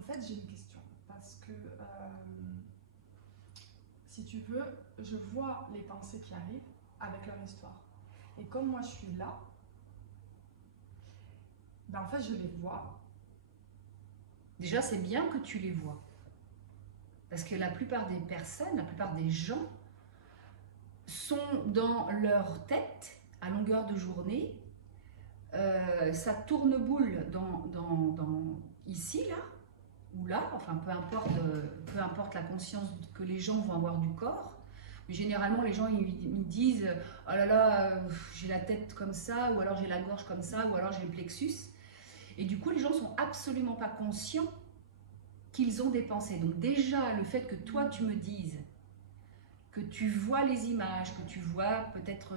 En fait, j'ai une question. Parce que, si tu veux, je vois les pensées qui arrivent avec leur histoire. Et comme moi, je suis là, ben, en fait, je les vois. Déjà, c'est bien que tu les vois. Parce que la plupart des personnes, la plupart des gens sont dans leur tête à longueur de journée. Ça tourne boule ici, là, ou là, enfin peu importe la conscience que les gens vont avoir du corps. Mais généralement, les gens ils disent oh là là, j'ai la tête comme ça, ou alors j'ai la gorge comme ça, ou alors j'ai le plexus. Et du coup, les gens sont absolument pas conscients qu'ils ont des pensées. Donc déjà, le fait que toi tu me dises que tu vois les images, que tu vois peut-être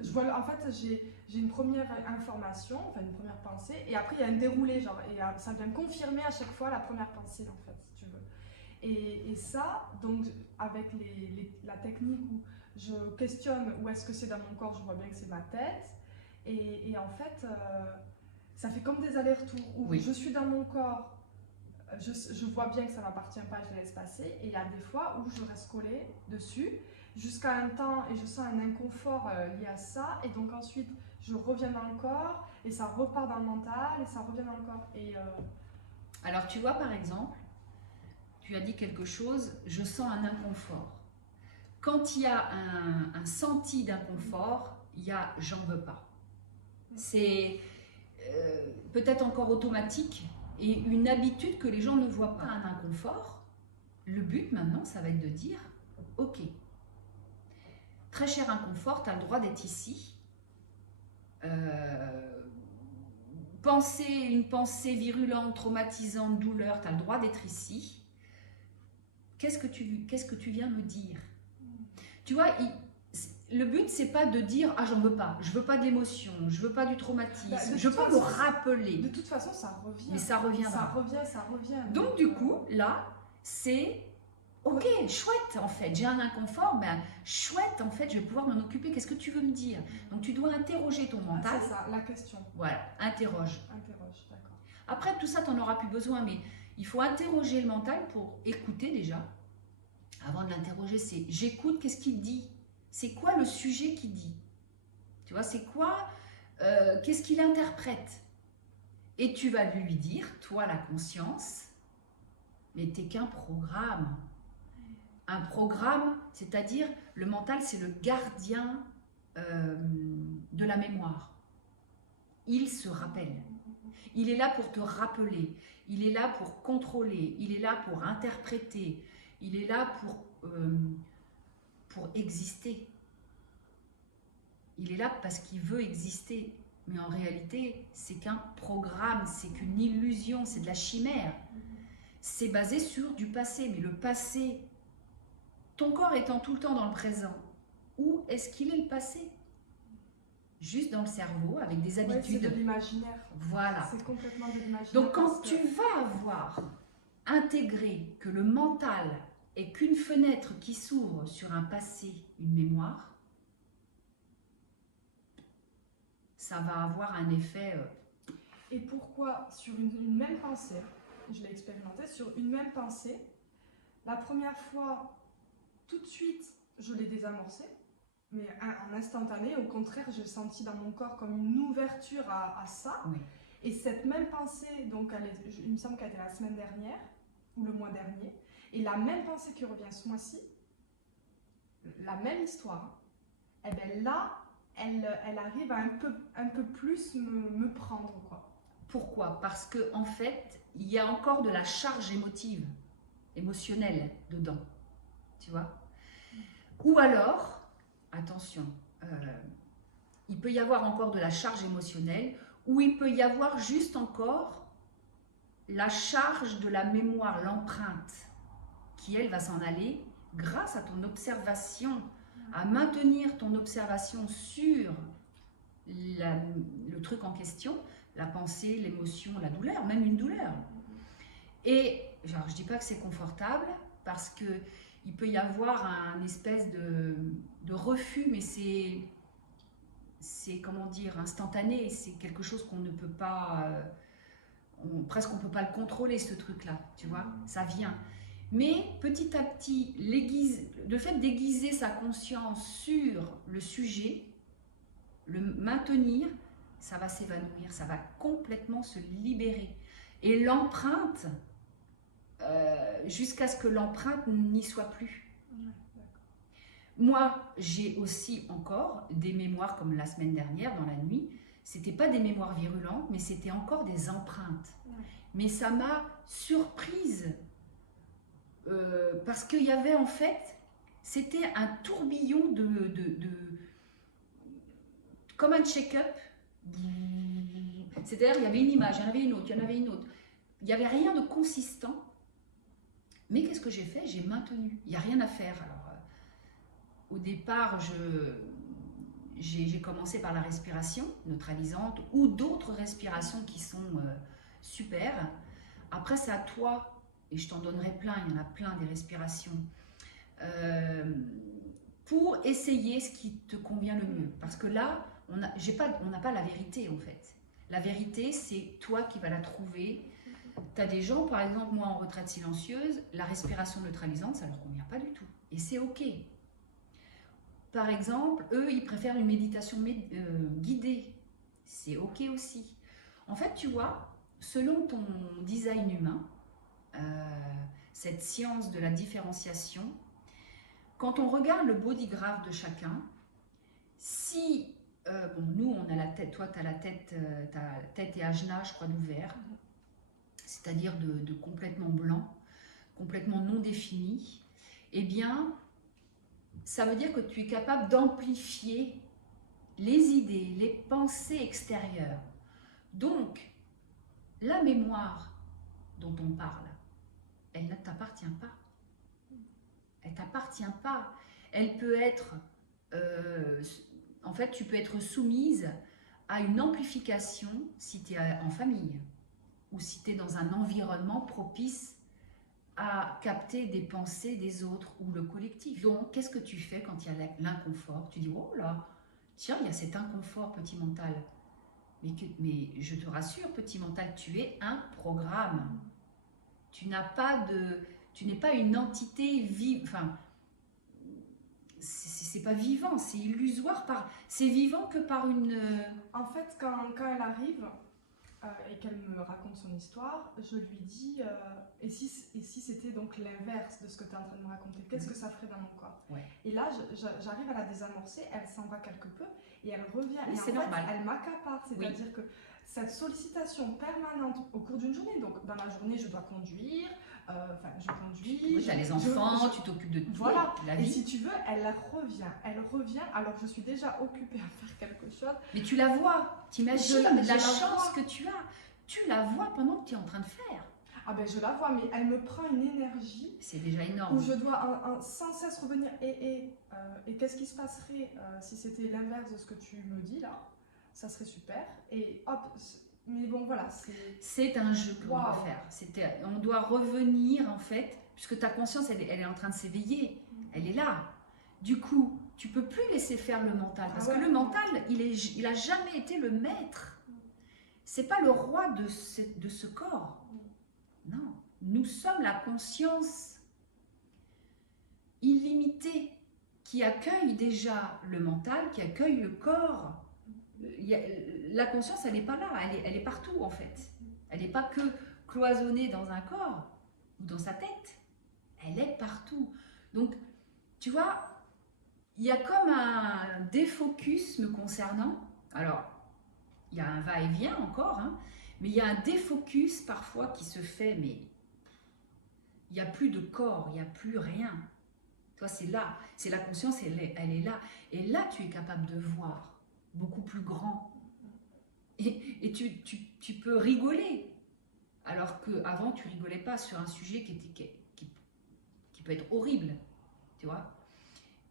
Je vois, en fait, j'ai une première information, enfin une première pensée, et après, il y a un déroulé, genre, et ça vient confirmer à chaque fois la première pensée, en fait, si tu veux. Et ça, donc, avec la technique où je questionne où est-ce que c'est dans mon corps, je vois bien que c'est ma tête. Et en fait, ça fait comme des allers-retours où oui. je suis dans mon corps, je vois bien que ça ne m'appartient pas, je la laisse passer. Et il y a des fois où je reste collée dessus jusqu'à un temps et je sens un inconfort lié à ça. Et donc ensuite, je reviens dans le corps et ça repart dans le mental et ça revient dans le corps. Alors tu vois par exemple, tu as dit quelque chose, je sens un inconfort. Quand il y a un senti d'inconfort, il y a j'en veux pas. C'est peut-être encore automatique et une habitude que les gens ne voient pas. Un inconfort, le but maintenant, ça va être de dire ok, très cher inconfort, tu as le droit d'être ici. Une pensée virulente, traumatisante, douleur, tu as le droit d'être ici. Qu'est-ce que tu viens me dire? Tu vois, le but, c'est pas de dire ah j'en veux pas, je veux pas de l'émotion, je veux pas du traumatisme, je veux pas me rappeler. De toute façon, ça revient. Mais ça reviendra. Ça revient. Donc du coup, là, c'est ok, chouette en fait, j'ai un inconfort, ben chouette en fait, je vais pouvoir m'en occuper, qu'est-ce que tu veux me dire? Donc tu dois interroger ton mental. C'est ça, la question. Voilà, interroge. Interroge, d'accord. Après tout ça, tu n'en auras plus besoin, mais il faut interroger le mental pour écouter déjà. Avant de l'interroger, c'est j'écoute, qu'est-ce qu'il dit? C'est quoi le sujet qu'il dit? Tu vois, c'est quoi? Qu'est-ce qu'il interprète? Et tu vas lui dire, toi la conscience, mais t'es qu'un programme. Un programme, c'est-à-dire le mental, c'est le gardien de la mémoire. Il se rappelle. Il est là pour te rappeler. Il est là pour contrôler. Il est là pour interpréter. Il est là pour exister. Il est là parce qu'il veut exister. Mais en réalité, c'est qu'un programme, c'est qu'une illusion, c'est de la chimère. C'est basé sur du passé. Mais le passé, ton corps étant tout le temps dans le présent, où est-ce qu'il est le passé? Juste dans le cerveau, avec des habitudes. Ouais, c'est de l'imaginaire. Voilà. C'est complètement de l'imaginaire. Donc quand tu vas avoir intégré que le mental est qu'une fenêtre qui s'ouvre sur un passé, une mémoire, ça va avoir un effet... Et pourquoi sur une même pensée, je l'ai expérimenté, sur une même pensée, la première fois, tout de suite, je l'ai désamorcée, mais en instantané, au contraire, j'ai senti dans mon corps comme une ouverture à ça. Oui. Et cette même pensée, donc il me semble qu'elle était la semaine dernière, ou le mois dernier, et la même pensée qui revient ce mois-ci, la même histoire, et bien là, elle arrive à un peu plus me prendre, quoi. Pourquoi? Parce que en fait, il y a encore de la charge émotionnelle dedans, tu vois. Ou alors, attention, il peut y avoir encore de la charge émotionnelle, ou il peut y avoir juste encore la charge de la mémoire, l'empreinte, qui elle va s'en aller grâce à ton observation, à maintenir ton observation sur le truc en question, la pensée, l'émotion, la douleur, même une douleur. Et genre, je ne dis pas que c'est confortable, parce qu'il peut y avoir un espèce de refus, mais c'est comment dire, instantané, c'est quelque chose qu'on ne peut pas presque on ne peut pas le contrôler, ce truc-là, tu vois, ça vient. Mais petit à petit, le fait d'aiguiser sa conscience sur le sujet, le maintenir, ça va s'évanouir, ça va complètement se libérer. Et l'empreinte, jusqu'à ce que l'empreinte n'y soit plus. Moi, j'ai aussi encore des mémoires comme la semaine dernière, dans la nuit. C'était pas des mémoires virulentes, mais c'était encore des empreintes. Mais ça m'a surprise. Parce qu'il y avait en fait, c'était un tourbillon comme un check-up. C'est-à-dire, il y avait une image, il y en avait une autre, il y en avait une autre. Il n'y avait rien de consistant. Mais qu'est-ce que j'ai fait? J'ai maintenu. Il n'y a rien à faire. Alors, au départ, j'ai commencé par la respiration neutralisante ou d'autres respirations qui sont super. Après, c'est à toi, et je t'en donnerai plein, il y en a plein des respirations, pour essayer ce qui te convient le mieux. Parce que là, on n'a pas la vérité en fait. La vérité, c'est toi qui vas la trouver. Tu as des gens, par exemple, moi en retraite silencieuse, la respiration neutralisante, ça ne leur convient pas du tout. Et c'est OK. Par exemple, eux, ils préfèrent une méditation guidée. C'est OK aussi. En fait, tu vois, selon ton design humain, cette science de la différenciation, quand on regarde le bodygraph de chacun, si, bon, nous, on a la tête, toi, tu as la tête, et ajna, je crois, d'ouvert, c'est-à-dire de complètement blanc, complètement non défini, eh bien, ça veut dire que tu es capable d'amplifier les idées, les pensées extérieures. Donc, la mémoire dont on parle, elle ne t'appartient pas. Elle ne t'appartient pas. Elle peut être, en fait, tu peux être soumise à une amplification si tu es en famille ou si tu es dans un environnement propice à capter des pensées des autres ou le collectif. Donc, qu'est-ce que tu fais quand il y a l'inconfort? Tu dis, oh là, tiens, il y a cet inconfort, petit mental. Mais je te rassure, petit mental, tu es un programme. Tu n'es pas une entité vive. Enfin, c'est pas vivant, c'est illusoire. C'est vivant que par une... En fait, quand elle arrive et qu'elle me raconte son histoire, je lui dis et si c'était donc l'inverse de ce que tu es en train de me raconter, qu'est-ce que ça ferait dans mon corps? Et là, j'arrive à la désamorcer, elle s'en va quelque peu et elle revient. Oui, et c'est en fait, normal. elle m'accapare, c'est-à-dire que cette sollicitation permanente au cours d'une journée, donc dans la journée, je dois conduire, je conduis. Oui, tu as les enfants, tu t'occupes de tout, voilà. La vie. Et si tu veux, elle revient alors que je suis déjà occupée à faire quelque chose. Mais tu la vois, t'imagines la chance que tu as. Tu la vois pendant que tu es en train de faire. Ah ben je la vois, mais elle me prend une énergie. C'est déjà énorme. Où je dois sans cesse revenir. Et qu'est-ce qui se passerait si c'était l'inverse de ce que tu me dis là? Ça serait super. Et hop, mais bon voilà. C'est un jeu que l'on doit faire. On doit revenir en fait, puisque ta conscience elle est en train de s'éveiller. Elle est là. Du coup, tu peux plus laisser faire le mental. Parce que le mental, il a jamais été le maître. C'est pas le roi de ce corps. Non, nous sommes la conscience illimitée qui accueille déjà le mental, qui accueille le corps. La conscience, elle n'est pas là, elle est partout en fait. Elle n'est pas que cloisonnée dans un corps ou dans sa tête. Elle est partout. Donc, tu vois, il y a comme un défocus me concernant. Alors, il y a un va-et-vient encore, hein, mais il y a un défocus parfois qui se fait, mais il n'y a plus de corps, il n'y a plus rien. Toi, c'est là, c'est la conscience, elle est là. Et là, tu es capable de voir beaucoup plus grand. Et tu peux rigoler, alors qu'avant, tu rigolais pas sur un sujet qui peut être horrible, tu vois.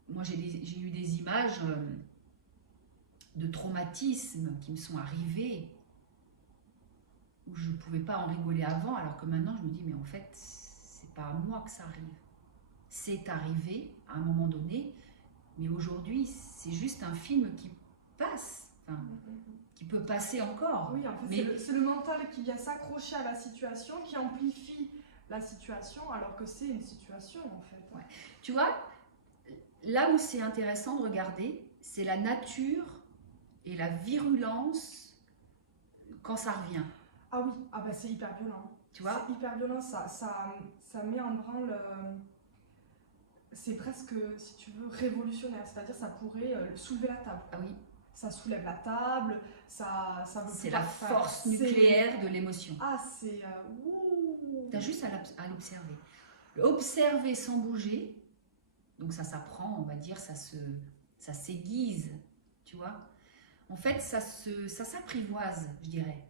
Moi, j'ai eu des images de traumatismes qui me sont arrivés où je ne pouvais pas en rigoler avant, alors que maintenant je me dis mais en fait c'est pas à moi que ça arrive, c'est arrivé à un moment donné, mais aujourd'hui c'est juste un film qui passe, enfin, qui peut passer encore. Oui, en fait, Mais c'est le mental qui vient s'accrocher à la situation, qui amplifie la situation, alors que c'est une situation, en fait. ouais. Tu vois, là où c'est intéressant de regarder, c'est la nature et la virulence quand ça revient. Ah oui, ah bah c'est hyper violent. Tu vois, C'est hyper violent, ça met en branle. C'est presque, si tu veux, révolutionnaire. C'est-à-dire, ça pourrait soulever la table. ah oui, Ça soulève la table, ça veut c'est plus la pas faire. force C'est- nucléaire de l'émotion. Ah, c'est. Ouh. Tu as juste à l'observer. Observer sans bouger, donc ça s'apprend, on va dire, ça s'aiguise, tu vois. En fait, ça s'apprivoise, je dirais.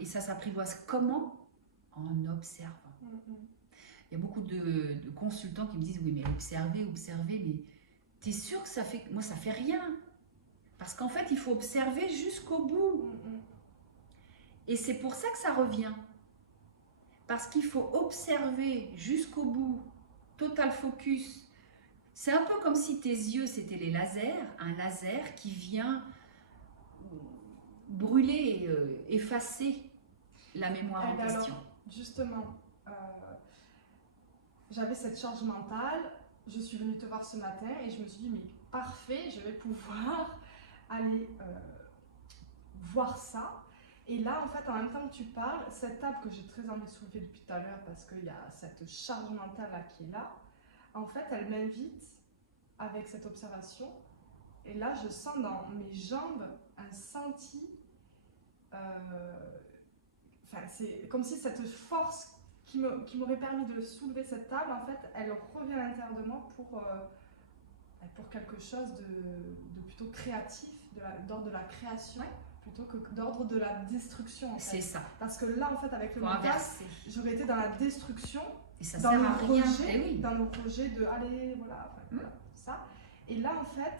Et ça s'apprivoise comment? En observant. Mhm. Il y a beaucoup de consultants qui me disent, oui, mais observer, mais t'es sûr que ça fait... Moi, ça fait rien. Parce qu'en fait, il faut observer jusqu'au bout. Mhm. Et c'est pour ça que ça revient. Parce qu'il faut observer jusqu'au bout, total focus. C'est un peu comme si tes yeux, c'était les lasers, un laser qui vient brûler, effacer la mémoire Eh en ben question. alors, justement, j'avais cette charge mentale. Je suis venue te voir ce matin et je me suis dit, mais parfait, je vais pouvoir aller voir ça. Et là, en fait, en même temps que tu parles, cette table que j'ai très envie de soulever depuis tout à l'heure parce qu'il y a cette charge mentale là qui est là, en fait, elle m'invite avec cette observation. Et là, je sens dans mes jambes un senti. Enfin, c'est comme si cette force qui m'aurait permis de soulever cette table, en fait, elle revient à l'intérieur de moi pour quelque chose de plutôt créatif, d'ordre de la création, Ouais. plutôt que d'ordre de la destruction. En fait. C'est ça. Parce que là, en fait, avec le Faut mental, inverser. j'aurais été dans la destruction, Et ça dans sert le à rien. rejet, Eh oui. dans le rejet de allez, voilà, enfin, voilà, tout ça. Et là, en fait,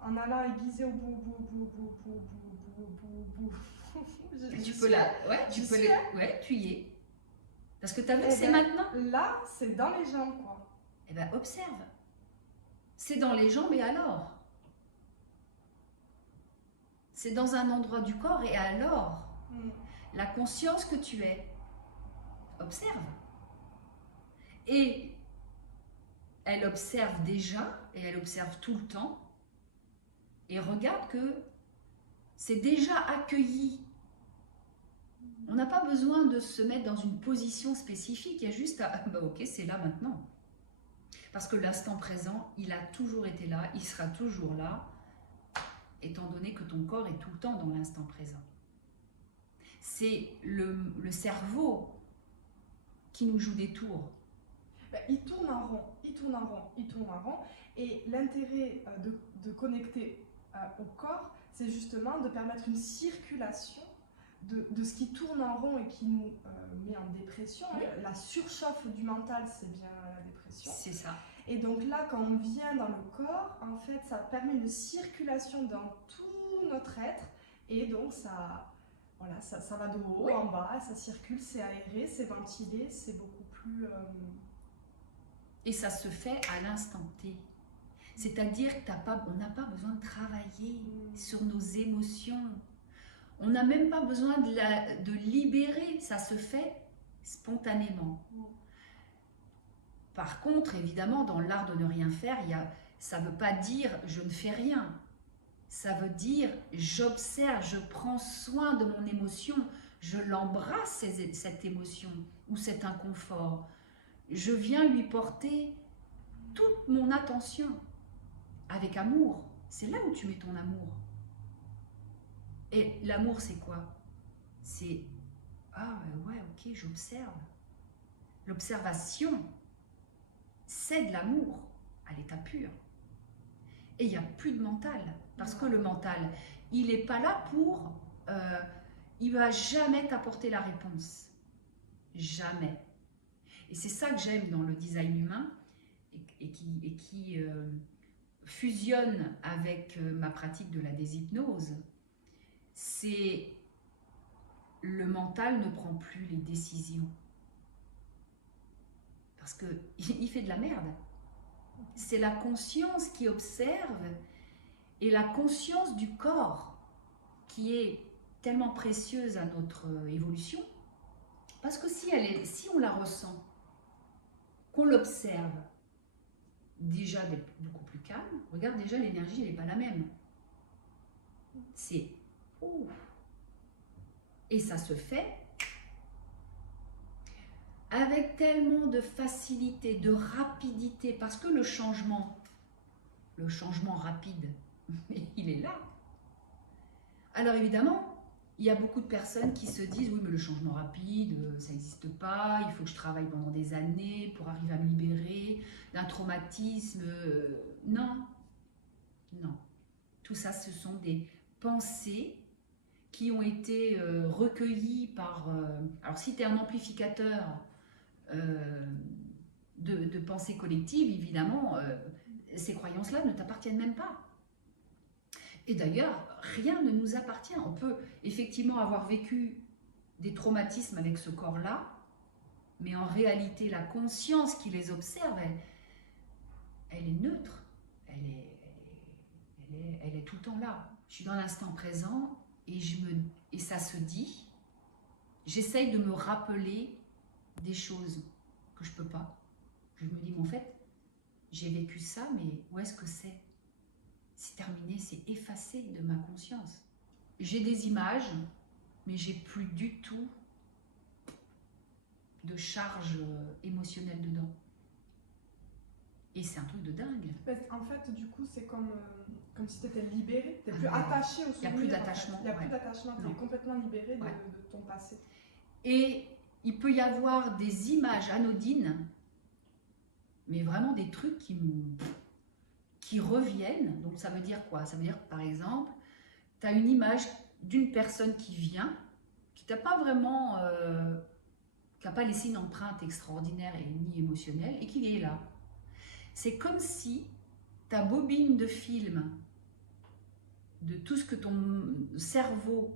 en allant aiguiser au bout, Tu peux ouais, tu y es. Parce que tu as vu, Eh c'est ben, maintenant. Là, c'est dans les jambes, quoi. Eh bien, observe. C'est dans les jambes et alors? C'est dans un endroit du corps et alors? La conscience que tu es, observe. Et elle observe déjà, et elle observe tout le temps, et regarde que c'est déjà accueilli. On n'a pas besoin de se mettre dans une position spécifique, il y a juste à, bah ok, c'est là maintenant. Parce que l'instant présent, il a toujours été là, il sera toujours là, étant donné que ton corps est tout le temps dans l'instant présent. C'est le cerveau qui nous joue des tours. Ben, il tourne en rond, il tourne en rond, il tourne en rond. Et l'intérêt de connecter au corps, c'est justement de permettre une circulation de ce qui tourne en rond et qui nous met en dépression. Oui. La surchauffe du mental, c'est bien la dépression. C'est ça. Et donc là, quand on vient dans le corps, en fait, ça permet une circulation dans tout notre être. Et donc, ça va de haut Oui. en bas, ça circule, c'est aéré, c'est ventilé, c'est beaucoup plus... Et ça se fait à l'instant T. C'est-à-dire qu'on n'a pas besoin de travailler sur nos émotions. On n'a même pas besoin de libérer. Ça se fait spontanément. Par contre, évidemment, dans l'art de ne rien faire, ça ne veut pas dire je ne fais rien. Ça veut dire j'observe, je prends soin de mon émotion, je l'embrasse, cette émotion ou cet inconfort. Je viens lui porter toute mon attention avec amour. C'est là où tu mets ton amour. Et l'amour, c'est quoi? C'est ah ouais, ok, j'observe. L'observation, c'est de l'amour à l'état pur. Et il n'y a plus de mental. Parce que le mental, il n'est pas là pour... il ne va jamais t'apporter la réponse. Jamais. Et c'est ça que j'aime dans le design humain et qui fusionne avec ma pratique de la déshypnose. C'est le mental ne prend plus les décisions. Parce qu'il fait de la merde. C'est la conscience qui observe et la conscience du corps qui est tellement précieuse à notre évolution, parce que si on la ressent, qu'on l'observe, déjà d'être beaucoup plus calme, regarde déjà l'énergie, elle n'est pas la même. C'est ouf. Et ça se fait avec tellement de facilité, de rapidité, parce que le changement rapide, il est là. Alors évidemment, il y a beaucoup de personnes qui se disent, oui mais le changement rapide, ça n'existe pas, il faut que je travaille pendant des années pour arriver à me libérer d'un traumatisme. Non, non. Tout ça, ce sont des pensées qui ont été recueillies par... alors si tu es un amplificateur de pensées collectives, évidemment, ces croyances-là ne t'appartiennent même pas. Et d'ailleurs, rien ne nous appartient. On peut effectivement avoir vécu des traumatismes avec ce corps-là, mais en réalité, la conscience qui les observe, elle est neutre. Elle est tout le temps là. Je suis dans l'instant présent et ça se dit. J'essaye de me rappeler des choses que je ne peux pas. Je me dis, mais en fait, j'ai vécu ça, mais où est-ce que c'est? C'est terminé, c'est effacé de ma conscience. J'ai des images, mais j'ai plus du tout de charge émotionnelle dedans. Et c'est un truc de dingue. En fait, du coup, c'est comme si tu étais libéré, tu n'es plus attaché au souvenir. Il n'y a plus d'attachement. Il n'y a plus d'attachement, tu es complètement libéré de ton passé. Et il peut y avoir des images anodines, mais vraiment des trucs qui reviennent. Donc ça veut dire quoi? Ça veut dire par exemple, tu as une image d'une personne qui vient, qui t'a pas vraiment, qui n'a pas laissé une empreinte extraordinaire et ni émotionnelle, et qui est là. C'est comme si ta bobine de film, de tout ce que ton cerveau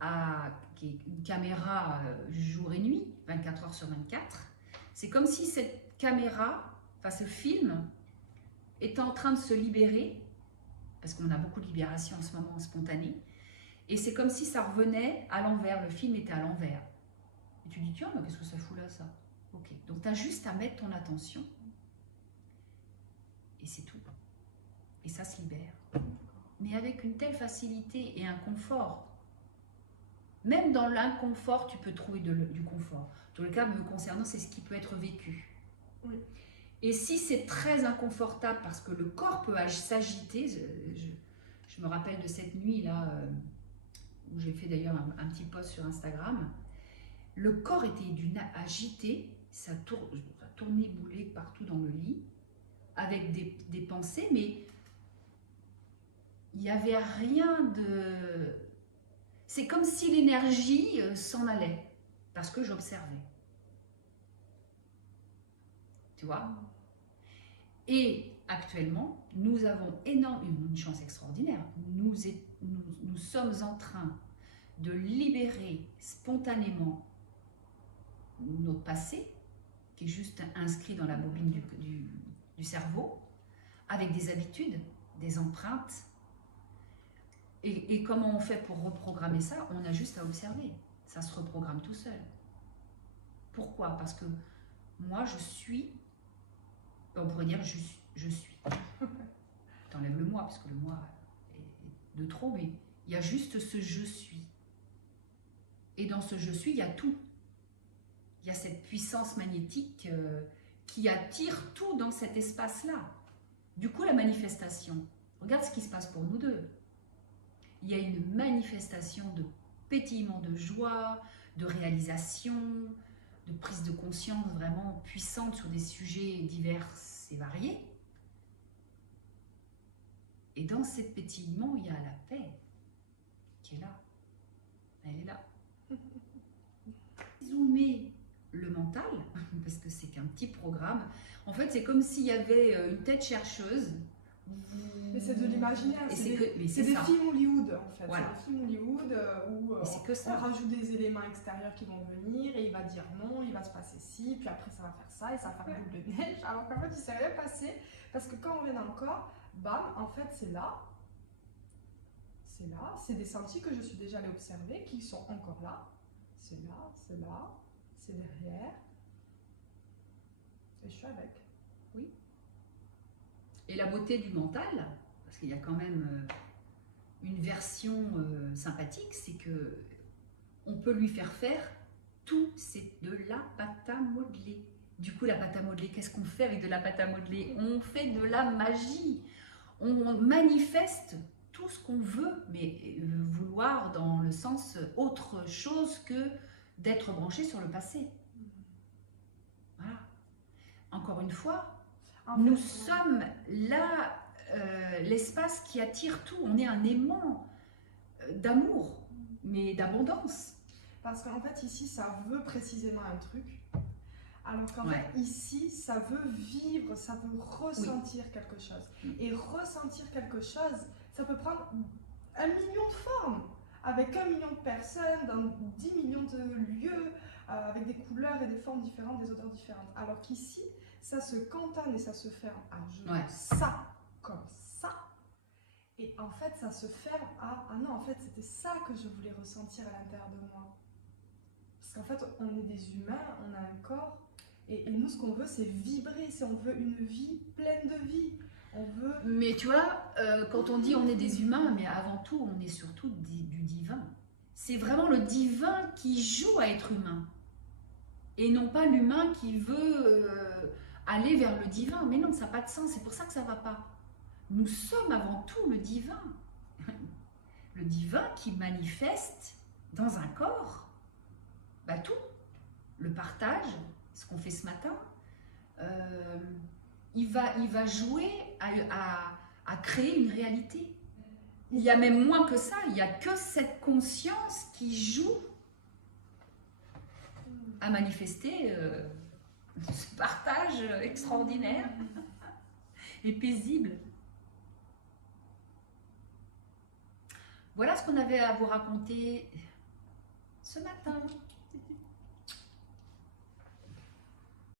a, qui est une caméra jour et nuit, 24 heures sur 24, c'est comme si cette caméra, enfin ce film, est en train de se libérer, parce qu'on a beaucoup de libération en ce moment spontanée, et c'est comme si ça revenait à l'envers, le film était à l'envers. Et tu dis, tiens, mais qu'est-ce que ça fout là, ça? Ok, donc tu as juste à mettre ton attention, et c'est tout. Et ça se libère. Mais avec une telle facilité et un confort. Même dans l'inconfort, tu peux trouver du confort. Dans le cas me concernant, c'est ce qui peut être vécu. Oui. Et si c'est très inconfortable parce que le corps peut s'agiter, je me rappelle de cette nuit-là, où j'ai fait d'ailleurs un petit post sur Instagram, le corps était agité, ça tournait boulé partout dans le lit, avec des pensées, mais il n'y avait rien de... C'est comme si l'énergie s'en allait, parce que j'observais. Tu vois? Et actuellement, nous avons une chance extraordinaire. Nous sommes en train de libérer spontanément notre passé, qui est juste inscrit dans la bobine du cerveau, avec des habitudes, des empreintes. Et comment on fait pour reprogrammer ça? On a juste à observer. Ça se reprogramme tout seul. Pourquoi? Parce que moi, je suis... On pourrait dire je suis. T'enlèves le moi, parce que le moi est de trop, mais il y a juste ce je suis. Et dans ce je suis, il y a tout. Il y a cette puissance magnétique qui attire tout dans cet espace-là. Du coup, la manifestation. Regarde ce qui se passe pour nous deux. Il y a une manifestation de pétillement de joie, de réalisation, de prise de conscience vraiment puissante sur des sujets divers et variés. Et dans ce pétillement, il y a la paix qui est là. Elle est là. Zoomer le mental, parce que c'est qu'un petit programme. En fait, c'est comme s'il y avait une tête chercheuse. Mais c'est de l'imaginaire, c'est des films Hollywood en fait. Voilà. C'est des films Hollywood où on rajoute des éléments extérieurs qui vont venir et il va dire non, il va se passer ci, puis après ça va faire ça et ça va faire boule de neige. Alors qu'en fait, il ne s'est rien passé parce que quand on vient dans le corps, bam, en fait c'est là, c'est là. C'est des sentiers que je suis déjà allée observer, qui sont encore là. C'est là, c'est là, c'est derrière. Et je suis avec. Oui. Et la beauté du mental, parce qu'il y a quand même une version sympathique, c'est que on peut lui faire faire tout, c'est de la pâte à modeler. Du coup, la pâte à modeler, qu'est-ce qu'on fait avec de la pâte à modeler? On fait de la magie. On manifeste tout ce qu'on veut, mais vouloir dans le sens autre chose que d'être branché sur le passé. Voilà. Encore une fois, nous sommes là, l'espace qui attire tout. On est un aimant d'amour, mais d'abondance. Parce qu'en fait, ici, ça veut précisément un truc. Alors qu'en Ouais. fait, ici, ça veut vivre, ça veut ressentir quelque chose. Et ressentir quelque chose, ça peut prendre 1 million de formes, avec 1 million de personnes, dans 10 millions de lieux, avec des couleurs et des formes différentes, des odeurs différentes. Alors qu'ici, ça se cantonne et ça se ferme à ça, comme ça. Et en fait, ça se ferme à ah non, en fait, c'était ça que je voulais ressentir à l'intérieur de moi. Parce qu'en fait, on est des humains, on a un corps, et nous, ce qu'on veut, c'est vibrer, on veut une vie pleine de vie. On veut... Mais tu vois, quand on dit on est des humains, mais avant tout, on est surtout du divin. C'est vraiment le divin qui joue à être humain. Et non pas l'humain qui veut aller vers le divin. Mais non, ça n'a pas de sens, c'est pour ça que ça ne va pas. Nous sommes avant tout le divin. Le divin qui manifeste dans un corps tout. Le partage, ce qu'on fait ce matin, il va jouer à créer une réalité. Il y a même moins que ça, il n'y a que cette conscience qui joue à manifester ce partage extraordinaire et paisible. Voilà ce qu'on avait à vous raconter ce matin.